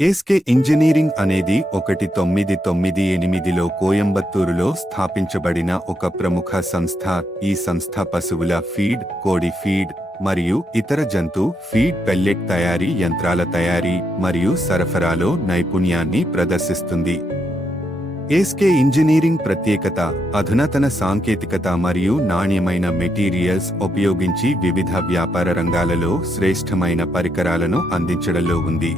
SK engineering అనేది 1998లో కోయంబత్తూరులో స్థాపించబడిన ఒక ప్రముఖ సంస్థ. ఈ సంస్థ పశువుల ఫీడ్, కోడి ఫీడ్ మరియు ఇతర జంతు ఫీడ్ పెల్లెట్ తయారీ యంత్రాల తయారీ మరియు సరఫరాలో నైపుణ్యాన్ని ప్రదర్శిస్తుంది. ఎస్కే ఇంజనీరింగ్ ప్రత్యేకత అధునాతన సాంకేతికత మరియు నాణ్యమైన మెటీరియల్స్ ఉపయోగించి వివిధ వ్యాపార రంగాలలో శ్రేష్టమైన పరికరాలను అందించడంలో ఉంది.